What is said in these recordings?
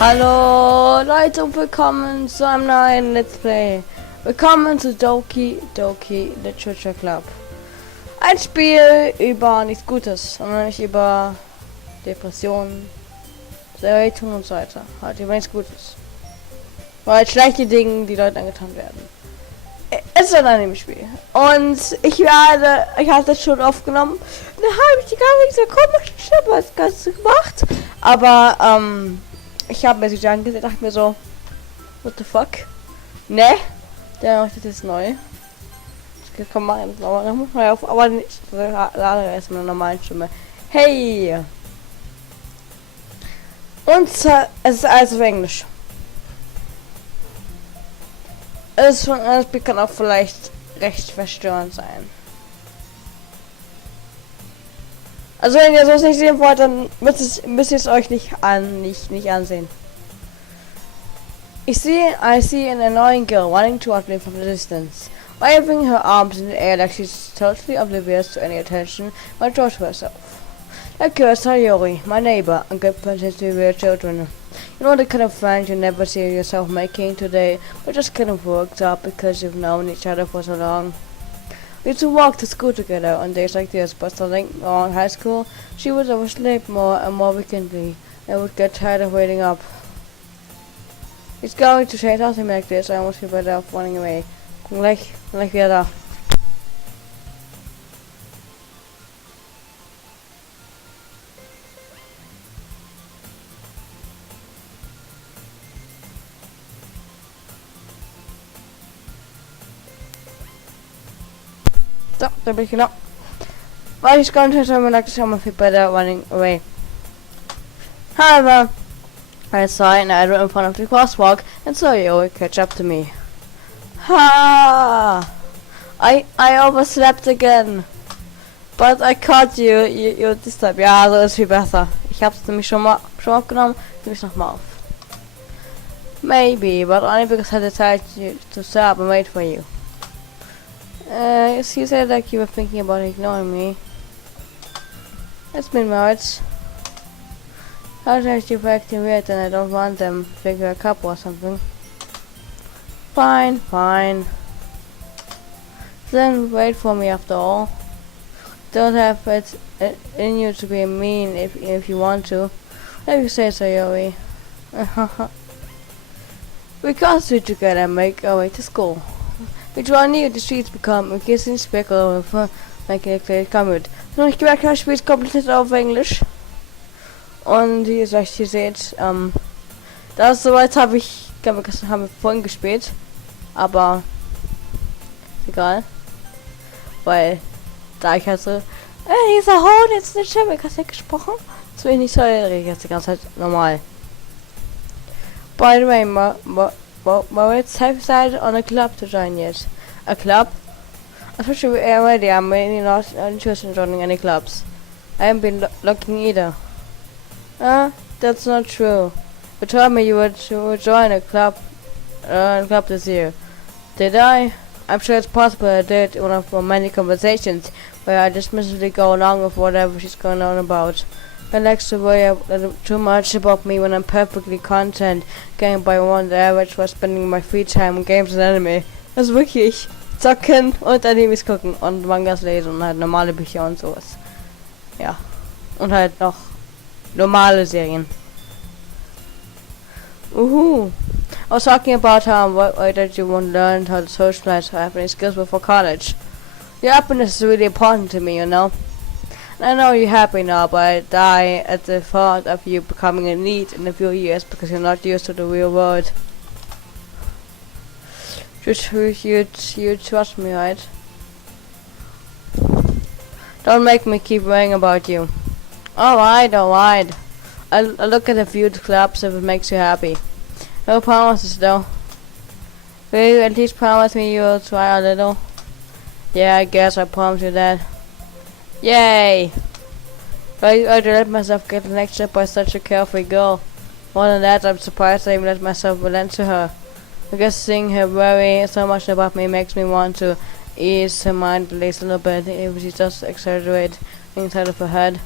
Hallo Leute und willkommen zu einem neuen Let's Play. Willkommen zu Doki Literatur Club. Ein Spiel über nichts Gutes, sondern nicht über Depressionen, Zerreitung und so weiter. Halt über nichts Gutes. Weil schlechte Dinge die Leute angetan werden. Es ist ein Anime-Spiel. Und ich hatte das schon aufgenommen. Da habe ich die ganze komische Stimme als Ganze gemacht. Aber, ich habe mir so angesehen, dachte mir so, what the fuck? Ne? Der macht das jetzt neu. Das kann man auf, aber nicht. Lade erstmal eine normale Stimme. Hey! Und es ist alles auf Englisch. Das Spiel kann auch vielleicht recht verstörend sein. Also wenn ihr sowas nicht sehen wollt, dann müsst ihr es euch nicht ansehen. I see an annoying girl wanting to outlive from the distance, waving her arms in the air like she's totally oblivious to any attention but draws to herself. That girl is Sayori, my neighbor, and good person to your children. You know the kind of friend you never see yourself making today, but just kind of worked up because you've known each other for so long. We used to walk to school together on days like this, but starting around high school, she would oversleep more and more weekendly, and would get tired of waiting up. It's going to say something like this, I almost feel better off running away. Gleich wieder da. So, da bin ich genau. Weil ich going to say something like this, I almost feel better running away. However, I saw an advert in front of the crosswalk, and so you would catch up to me. Ha! I overslept again. But I caught you this time. Ja, so ist viel besser. Ich hab's nämlich schon aufgenommen, nehme ich nochmal auf. Maybe, but only because I decided to stop and wait for you. You said like you were thinking about ignoring me. It's been months. How did you acting weird and I don't want them to think you're a couple or something? Fine. Then wait for me after all. Don't have it in you to be mean if you want to. Let me say so, Yoi. We can't sit together and make our way to school. We draw near the streets become a kissing speckle of making a clear commute. Noch nicht gemerkt, das Spiel ist komplett auf Englisch. Und wie ihr hier seht, das soweit haben wir vorhin gespielt. Aber egal. Weil da ich halt so, dieser Hund jetzt eine Stimme, hast du nicht gesprochen? Das will ich nicht so, rede ich jetzt die ganze Zeit normal. By the way, Moritz have decided on a club to join yet. A club? Unfortunately, already I'm really not interested in joining any clubs. I haven't been looking either. That's not true. You told me you would join a club this year. Did I? I'm sure it's possible I did in one of our many conversations where I dismissively go along with whatever she's going on about. I like to worry too much about me when I'm perfectly content, getting by one the average for spending my free time on games and anime. Das ist wirklich zocken und Animes gucken und Mangas lesen und halt normale Bücher und sowas. Ja. Und halt noch normale Serien. I was talking about how that you won't learn how to socialize or have any skills before college. Your happiness is really important to me, you know. I know you're happy now, but I die at the thought of you becoming a need in a few years because you're not used to the real world. You trust me, right? Don't make me keep worrying about you. Alright. I'll look at a few clubs if it makes you happy. No promises though. Will you at least promise me you'll try a little? Yeah, I guess I promise you that. Yay! I let myself get lectured by such a carefree girl. More than that, I'm surprised I even let myself relent to her. I guess seeing her worry so much about me makes me want to ease her mind at least a little bit if she just exaggerate inside of her head.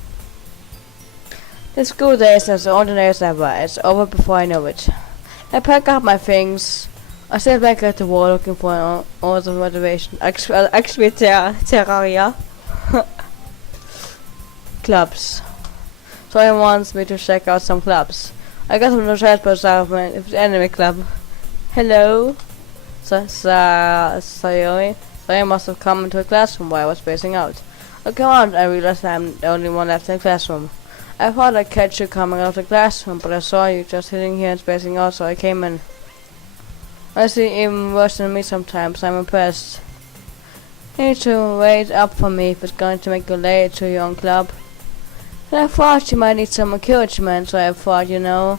The school day is as ordinary as ever. It's over before I know it. I pack up my things. I sit back at the wall looking for an awesome motivation. Actually, Terraria. Clubs. Someone wants me to check out some clubs. I got some chat post out of my anime club. Hello? Sayori. I must have come into a classroom while I was spacing out. I come out and I realized I'm the only one left in the classroom. I thought I'd catch you coming out of the classroom, but I saw you just sitting here and spacing out, so I came in. Honestly, even worse than me sometimes. I'm impressed. You need to wait up for me if it's going to make you late to your own club. And I thought you might need some encouragement, so I thought, know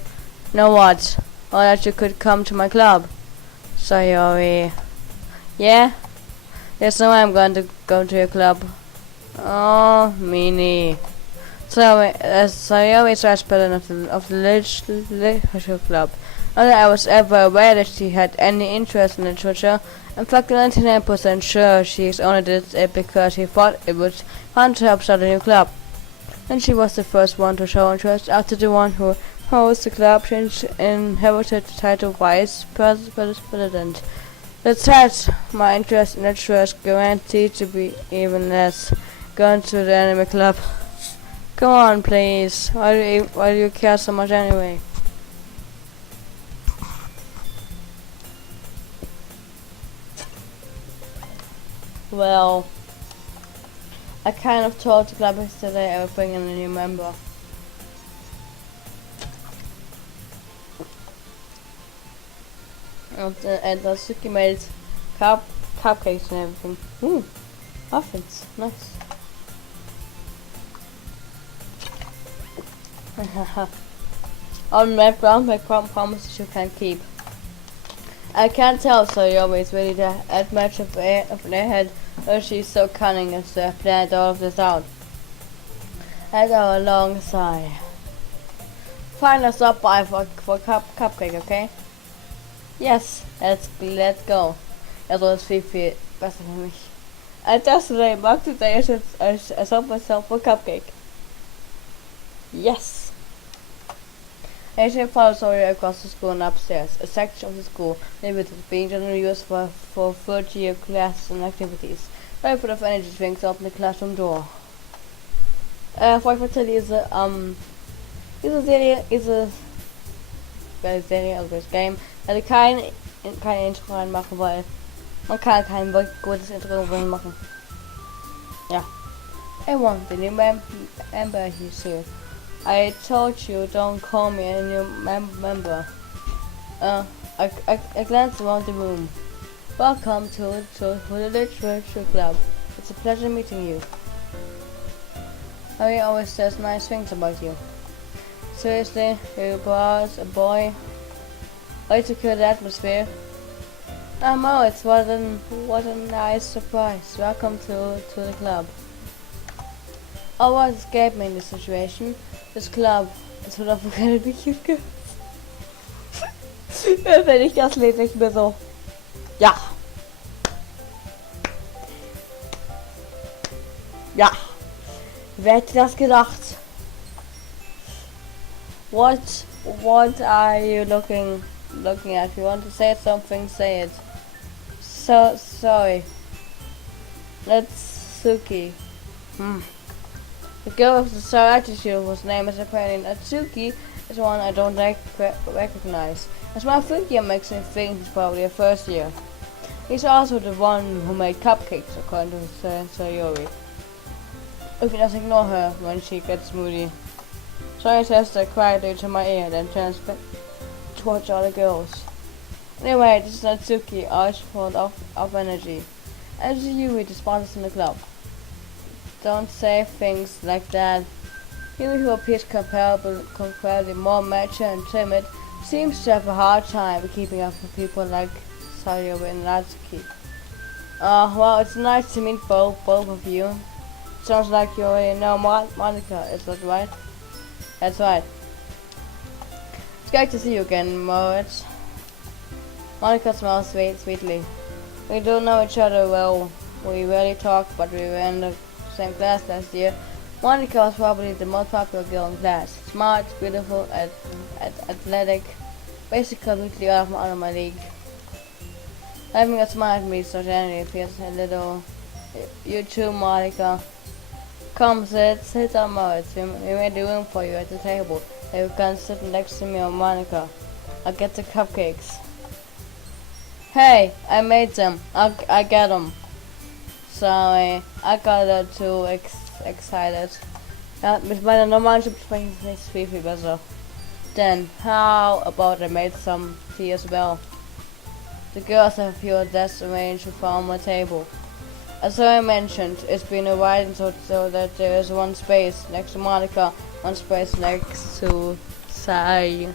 what? Or that you could come to my club. Sayori. Yeah? There's no way I'm going to go to your club. Oh, meanie. Sayori is vice president of the literature club. Not that I was ever aware that she had any interest in literature. In fact, 99% sure she only did it because she thought it would fun to help start a new club. And she was the first one to show interest after the one who hosts the club inherited the title vice president. That's that. My interest in literature is guaranteed to be even less. Going to the anime club. Come on, please. Why do you care so much anyway? Well, I kind of told the club yesterday I would bring in a new member. And Suki made cupcakes and everything. Ooh, muffins. Nice. On my promises you can't keep. I can't tell, so you always really that much of an airhead, or she's so cunning as to have planned all of this out. That's our long sigh. Fine, I'll stop by for cupcake, okay? Yes, let's go. Also ist viel besser für mich. Als das today, mag today I help myself a cupcake. Yes. AJ follows Sawyer across the school and upstairs. A section of the school limited, being generally used for third-year classes and activities. Very full of energy drinks open the classroom door. For Fertility is a Serie, also das Game. Also kein Intro reinmachen, weil man kann kein gutes Intro reinmachen. Ja. Hey one, the new member he's here. I told you don't call me a new member. I glanced around the room. Welcome to the Literature Club. It's a pleasure meeting you. Harry always says nice things about you. Seriously, you was a boy. Way to kill the atmosphere. Oh, it's what a nice surprise. Welcome to the club. Oh, what escaped me in this situation? This club is full of incredibly cute girls. Wenn ich das lese, ich mir so. Ja. Ja. Wer hätte das gedacht? What are you looking at? If you want to say something, say it. So sorry. That's Suki. The girl with the sour attitude whose name is apparently Natsuki is one I don't recognize. A small figure makes me think he's probably a first year. He's also the one who made cupcakes, according to Sayori. If you just ignore her when she gets moody. Sayori says that quietly to my ear, then turns back towards all the girls. Anyway, this is Natsuki, always full of energy. And this is Yui, the sponsor in the club. Don't say things like that. Yui, who appears comparably more mature and timid, seems to have a hard time keeping up with people like Sayori and Natsuki. Well, it's nice to meet both of you. Sounds like you already know Monica, is that right? That's right. It's great to see you again, Moritz. Monica smiles sweetly. We don't know each other well, We rarely talk, but we were in the same class last year. Monica was probably the most popular girl in class. Smart, beautiful, athletic, basically completely out of my league. Having a smile at me so generally feels a little. You too, Monica. Come, sit down, Moritz. We made the room for you at the table. You can sit next to me or Monica. I'll get the cupcakes. Hey, I made them. I get them. Sorry, I got too excited. Ja, mit meiner normalen Stimme sprechen ist nicht viel besser. Then, how about I made some tea as well? The girls have a few desks arranged around my table. As I mentioned, it's been a while so that there is one space next to Monica, one space next to Sayori.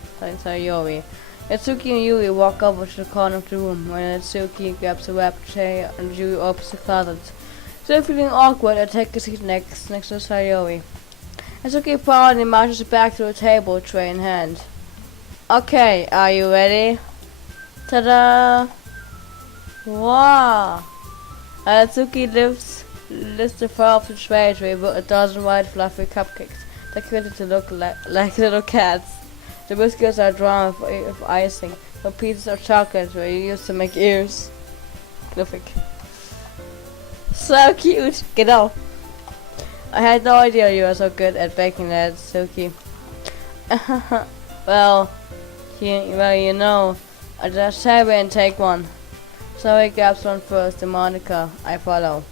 Natsuki and Yui walk over to the corner of the room when Natsuki grabs a wrapped tray and Yui opens the closet. Still feeling awkward, I take a seat next to Sayori. Natsuki proudly marches back to the table, tray in hand. Okay, are you ready? Ta-da! Wow! Natsuki lifts the fur off the tray to reveal a dozen white fluffy cupcakes that created to look like little cats. The biscuits are drawn with icing, so pieces of chocolate were used to make ears. Perfect. So cute! Get off! I had no idea you were so good at baking that, Suki. well, you know, I just have it and take one. So he grabs one first, and Monica, I follow.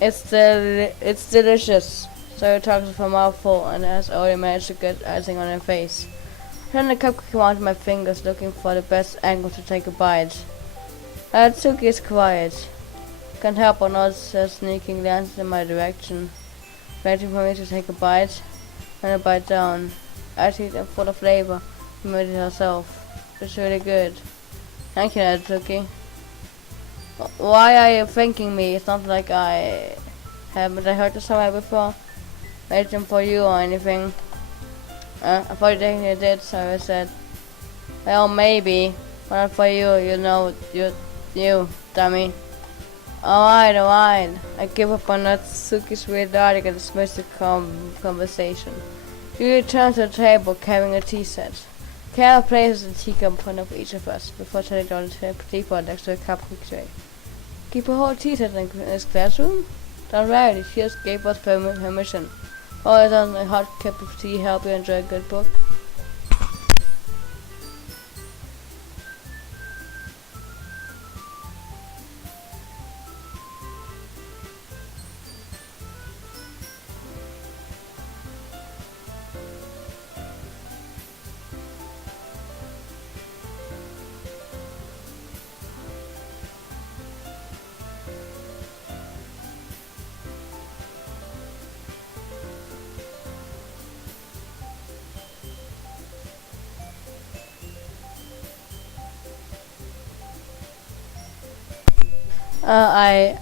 It's delicious. So he talks with a mouthful and has already managed to get icing on her face. I turn the cupcake onto my fingers, looking for the best angle to take a bite. Atsuki is quiet. Can't help but notice her sneaking glances in my direction, waiting for me to take a bite. When I bite down, I eat them full of flavor. She made it herself. It's really good. Thank you, Atsuki. Why are you thanking me? It's not like haven't I heard this somewhere before? Made them for you or anything? I thought you definitely did, so I said. Well, maybe. But not for you, you know, you, dummy. Alright. I give up on Natsuki's weird logic and dismiss the conversation. You return to the table carrying a tea set. Kara places a teacup in front of each of us before setting down the teapot next to a cupcake tray. Keep a whole tea set in his classroom? Don't worry, she just gave us permission. Or doesn't a hot cup of tea help you enjoy a good book?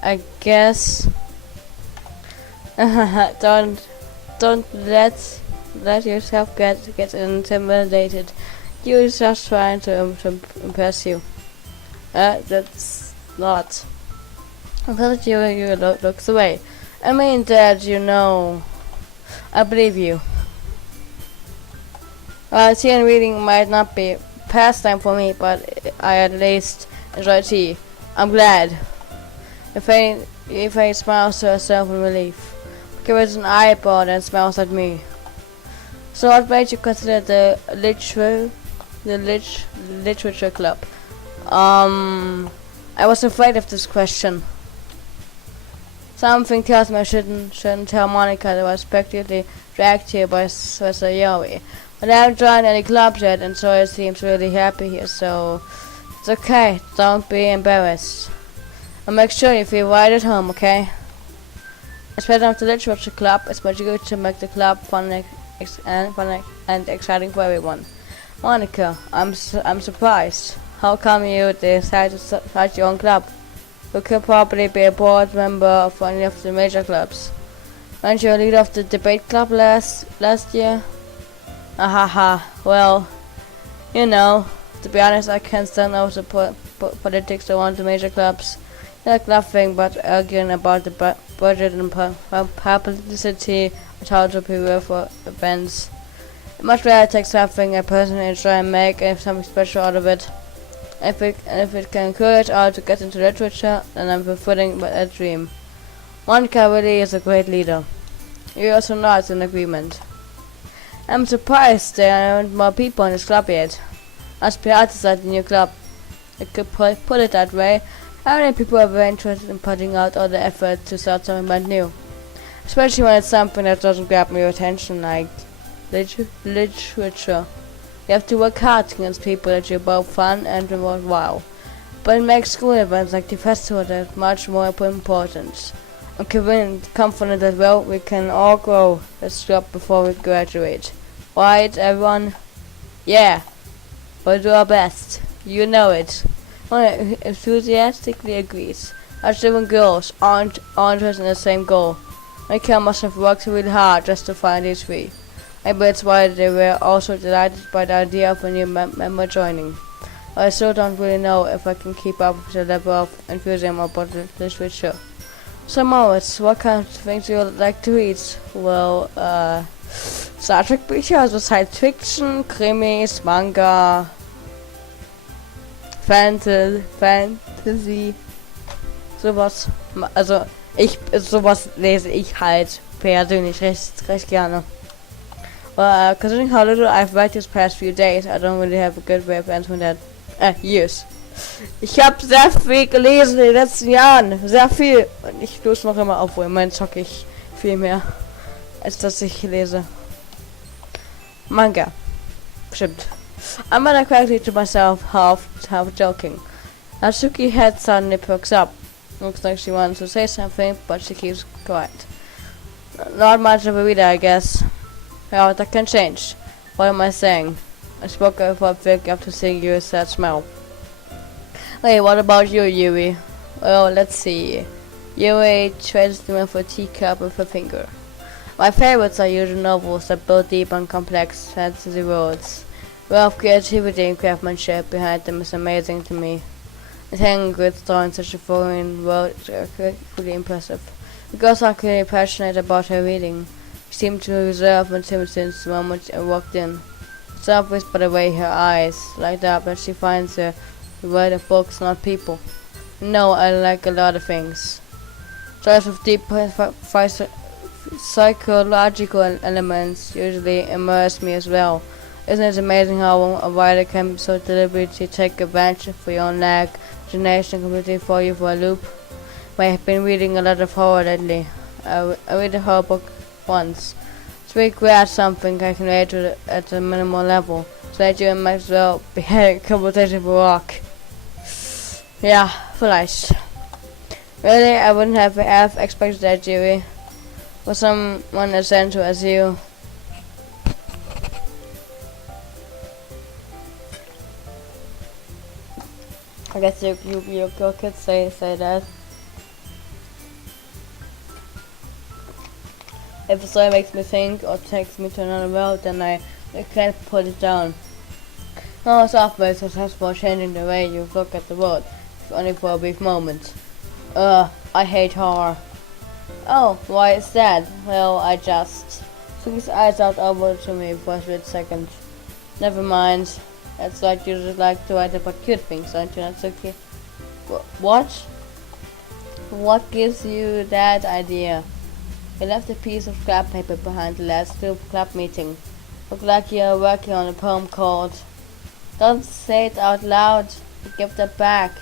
I guess don't let yourself get intimidated. You're just trying to impress you. That's not. I thought you looks away. I mean, Dad, you know, I believe you. Tea and reading might not be pastime for me, but I at least enjoy tea. I'm glad. If I smiles to herself in relief, gives an eyeball and smiles at me. So what made you consider the literature club? I was afraid of this question. Something tells me I shouldn't tell Monica that I was practically dragged here by Professor Yoi. But I haven't joined any clubs yet, and so it seems really happy here, so it's okay, don't be embarrassed. I'll make sure you feel right at home, okay? As president of the Literature Club, it's my duty to make the club fun and exciting for everyone. Monica, I'm surprised. How come you decided to start your own club? You could probably be a board member of any of the major clubs. Weren't you a leader of the debate club last year? Ahaha, well, you know, to be honest, I can't stand over the politics around the major clubs. Like laughing but arguing about the budget and publicity and how to prepare for events. Much rather take something I personally enjoy and make something special out of it. If it can encourage others to get into literature, then I'm fulfilling a dream. Monica really is a great leader. You also nods in agreement. I'm surprised there aren't more people in this club yet. Must be artists at the new club. I could put it that way. How many people are very interested in putting out all the effort to start something brand new? Especially when it's something that doesn't grab your attention like literature. You have to work hard against people that you're both fun and worthwhile. But it makes school events like the festival that much more important. I'm confident that we can all grow this club before we graduate. Right, everyone? Yeah. We'll do our best. You know it. One enthusiastically agrees. Our different girls aren't interested in the same goal. Mika must have worked really hard just to find these three. I bet it's why they were also delighted by the idea of a new member joining. But I still don't really know if I can keep up with the level of enthusiasm about this show. So Moritz, what kind of things do you like to read? Well, Star Trek Bücher, also Science Fiction, Krimis, Manga, Fantasy, sowas. Also sowas lese ich halt persönlich recht gerne. Considering how little I've read these past few days, I don't really have a good way of answering that. Years. Ich habe sehr viel gelesen in den letzten Jahren. Sehr viel. Und ich tue es noch immer, obwohl im Moment zocke ich viel mehr, als dass ich lese. Manga. Stimmt. I'm gonna quickly to myself, half joking. Natsuki head suddenly perks up. Looks like she wants to say something, but she keeps quiet. Not much of a reader, I guess. Well, that can change. What am I saying? I spoke before waking up to seeing you a sad smell. Hey, what about you, Yui? Well, let's see. Yui trades the for a teacup with a finger. My favorites are usually novels that build deep and complex fantasy worlds. The wealth of creativity and craftsmanship behind them is amazing to me. And telling a good story in such a foreign world is really impressive. The girls are clearly passionate about her reading. She seemed to reserve and timid since the moment I walked in. It's obvious by the way her eyes light up that she finds the world of books, not people. No, I like a lot of things. Stories with deep psychological elements usually immerse me as well. Isn't it amazing how a writer can so deliberately take advantage of your own lack of imagination and completely throw you for a loop? I have been reading a lot of horror lately. I read a horror book once. It's really great something I can relate to at a minimal level, so that you might as well be a competition for rock. Yeah, vielleicht. Really, I wouldn't have expected that, Yui. For someone as essential as you. I guess you could say that. If a story makes me think or takes me to another world, then I can't put it down. No software is successful changing the way you look at the world, if only for a brief moment. I hate horror. Oh, why is that? Well, I just took his eyes out over to me for a split second. Never mind. It's like you just like to write about cute things, don't you, Natsuki? What? What gives you that idea? You left a piece of scrap paper behind the last club meeting. Looked like you're working on a poem called... Don't say it out loud. Give that back.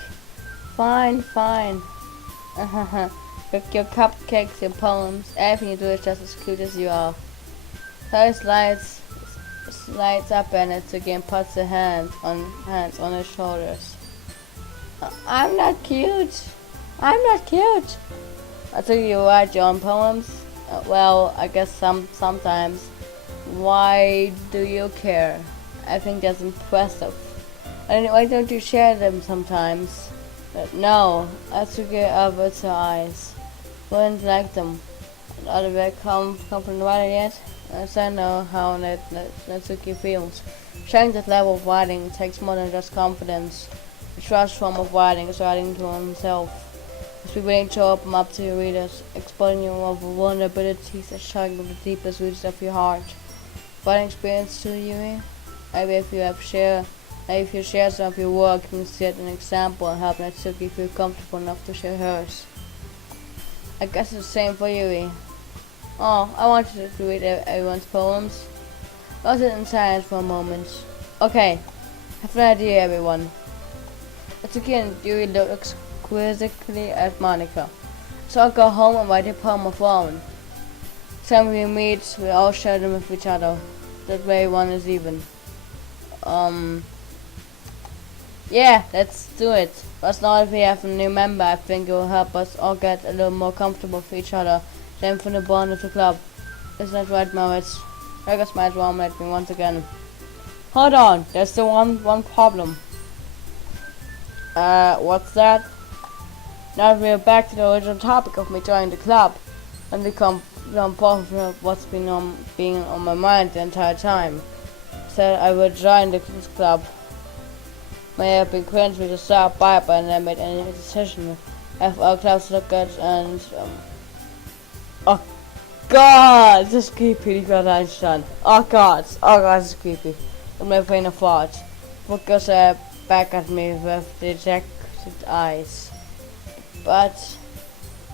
Fine. With your cupcakes, your poems, everything you do is just as cute as you are. So slides up and Natsuki and puts her hands on his shoulders. I'm not cute. Natsuki, you write your own poems? Well, I guess sometimes. Why do you care? I think that's impressive. And why don't you share them sometimes? No, Natsuki averts her eyes. Wouldn't like them. Are they very come from the writer yet? As I know how Natsuki feels. Sharing that level of writing takes more than just confidence. The trust form of writing is writing to oneself. be willing to open up to your readers, explaining your vulnerabilities and showing them the deepest roots of your heart. What experience to you? Maybe if you share some of your work, you can set an example and help Natsuki feel comfortable enough to share hers. I guess it's the same for Yui. Oh, I wanted to read everyone's poems. I was in silence for a moment. Okay, I have an idea, everyone. Natsuki and Yui look quizzically at Monica. So I'll go home and write a poem of our own. Time we meet, we all share them with each other. That way one is even. Yeah, let's do it. But now that we have a new member, I think it will help us all get a little more comfortable with each other than from the bond of the club. Isn't that right, Moritz? Helga smiles warmly at me once again. Hold on, there's the one problem. What's that? Now that we're back to the original topic of me joining the club, and become part of what's been on my mind the entire time. Said I would join this club. May have been cringe with a start by, but I never made any decision. Have our clubs look at and oh god, this is creepy. Oh god, this is creepy. I'm my brain of thought. Focus back at me with dejected eyes. But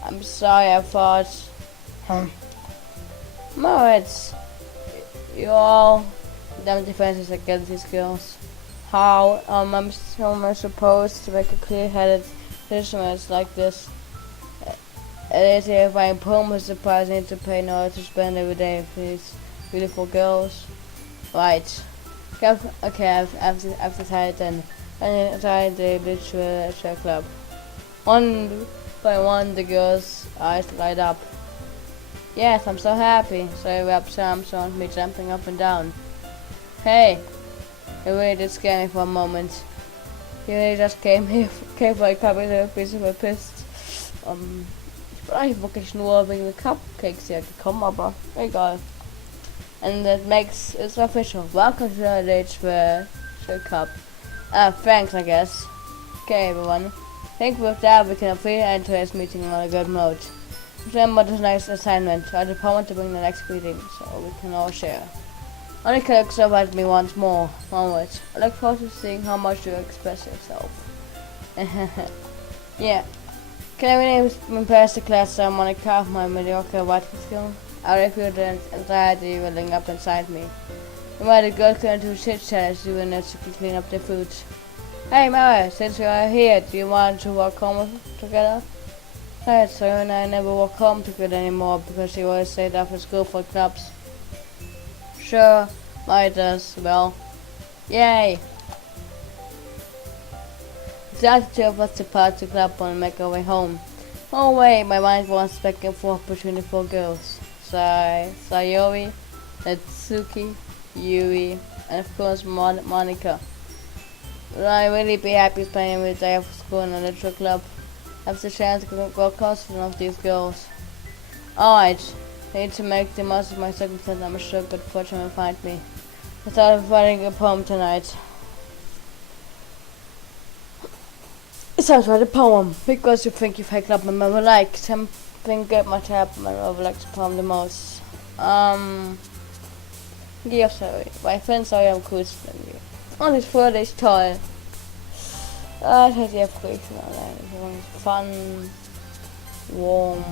I'm sorry, I thought. Moritz, you all damn defenses against these girls. How am I supposed to make a clear-headed decision when it's like this? It is if I poem is surprising to pay in order to spend every day with these beautiful girls. Right. Okay, I've decided then. I decided the literature club. One by one, the girls' eyes light up. Yes, I'm so happy. So he wraps arms around me, jumping up and down. Hey, it really did scare me for a moment. He really just came for a cup a piece of a fist. Ich bin eigentlich wirklich nur wegen der Cupcakes hier gekommen, aber egal. And that makes it official. Welcome to the literature cup. Thanks, I guess. Okay, everyone. I think with that we can officially enter this meeting on a good note. Remember the next assignment. I had power to bring the next meeting, so we can all share. Monica looks up at me once more. Onwards. I look forward to seeing how much you express yourself. Yeah. Can I really impress the class Monica of my mediocre writing skill? I feel the anxiety welling up inside me. You might have got into chit-chat as you were to clean up the food. Hey Mara, since you are here, do you want to walk home together? Right, so and I never walk home together anymore because she always stayed after school for clubs. Sure, Mara does. Well, yay! The two of us depart to club and make our way home. On the way, my mind wanders back and forth between the four girls. Sayori, Natsuki, Yui, and of course Monica. Would I really be happy spending the day after school in a literature club? Have the chance to go close to one of these girls. Alright, I need to make the most of my circumstances. I'm sure good fortune will find me. I thought of writing a poem tonight. It's time to write a poem, because you think you've had club member like something good might happen and I would like to poem the most. Yeah, sorry. My friends sorry I'm cool than you. Und ich freue dich toll. Das hat ja Früchte allein. Fun. Warm.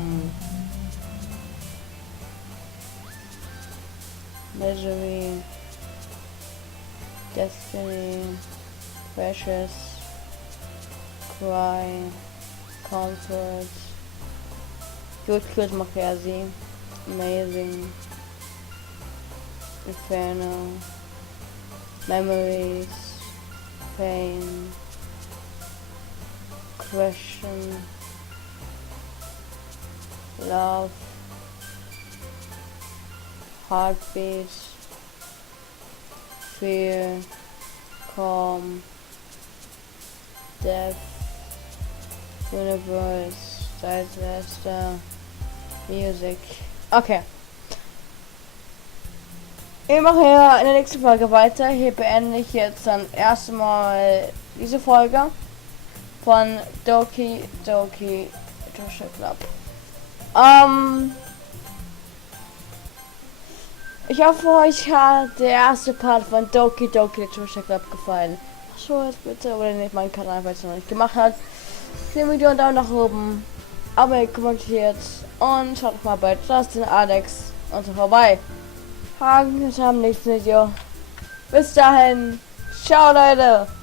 Misery. Destiny. Precious. Cry. Comfort. Good Macchiasi. Amazing. Inferno. Memories, pain, question, love, heartbeat, fear, calm, death, universe, disaster, music. Okay. Ich mache ja in der nächsten Folge weiter. Hier beende ich jetzt dann erstmal diese Folge von Doki Literatur Club. Ich hoffe, euch hat der erste Part von Doki Literatur Club gefallen. Schaut es bitte, oder nicht meinen Kanal, weil es noch nicht gemacht hat. Dem Video einen Daumen nach oben, abonniert, kommentiert und schaut doch mal bei Justin, Alex und so vorbei. Hagen, bis zum nächsten Video. Bis dahin, ciao Leute!